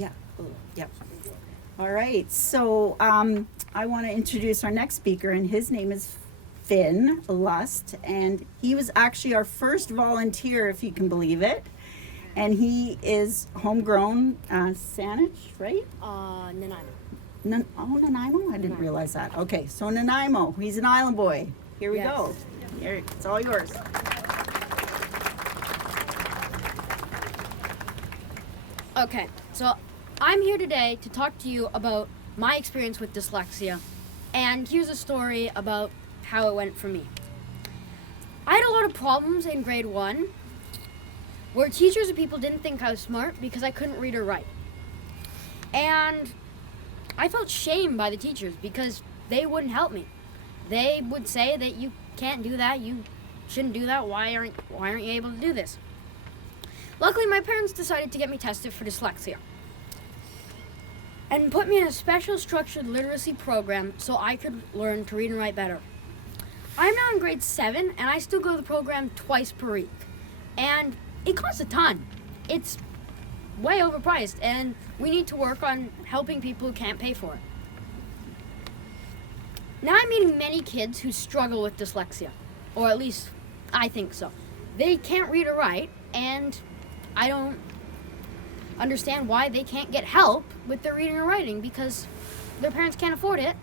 Yeah. Yep. All right. So I want to introduce our next speaker, and his name is Finn Lust, and he was actually our first volunteer, if you can believe it. And he is homegrown Saanich, right? Nanaimo. Nanaimo? I didn't realize that. Okay, so Nanaimo. He's an island boy. Here we go. Here, it's all yours. Okay, so I'm here today to talk to you about my experience with dyslexia, and here's a story about how it went for me. I had a lot of problems in grade 1 where teachers and people didn't think I was smart because I couldn't read or write. And I felt shamed by the teachers because they wouldn't help me. They would say that you can't do that, you shouldn't do that, why aren't you able to do this? Luckily, my parents decided to get me tested for dyslexia and put me in a special structured literacy program so I could learn to read and write better. I'm now in grade 7 and I still go to the program twice per week. And it costs a ton. It's way overpriced and we need to work on helping people who can't pay for it. Now I'm meeting many kids who struggle with dyslexia, or at least I think so. They can't read or write, and I don't understand why they can't get help with their reading or writing because their parents can't afford it.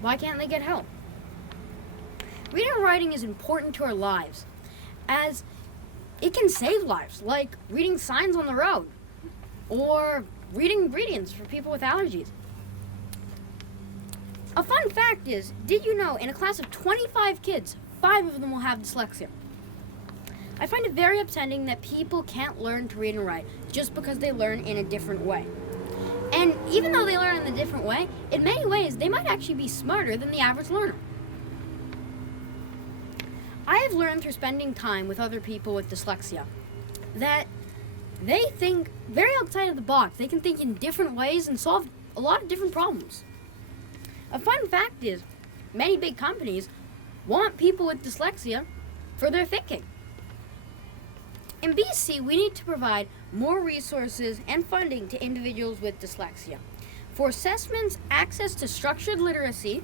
Why can't they get help? Reading and writing is important to our lives as it can save lives, like reading signs on the road or reading ingredients for people with allergies. A fun fact is, did you know in a class of 25 kids, 5 of them will have dyslexia? I find it very upsetting that people can't learn to read and write just because they learn in a different way. And even though they learn in a different way, in many ways they might actually be smarter than the average learner. I have learned through spending time with other people with dyslexia that they think very outside of the box. They can think in different ways and solve a lot of different problems. A fun fact is, many big companies want people with dyslexia for their thinking. In BC, we need to provide more resources and funding to individuals with dyslexia for assessments, access to structured literacy,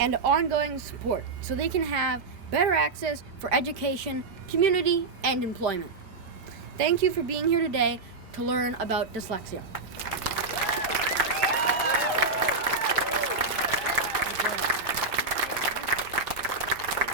and ongoing support so they can have better access for education, community, and employment. Thank you for being here today to learn about dyslexia.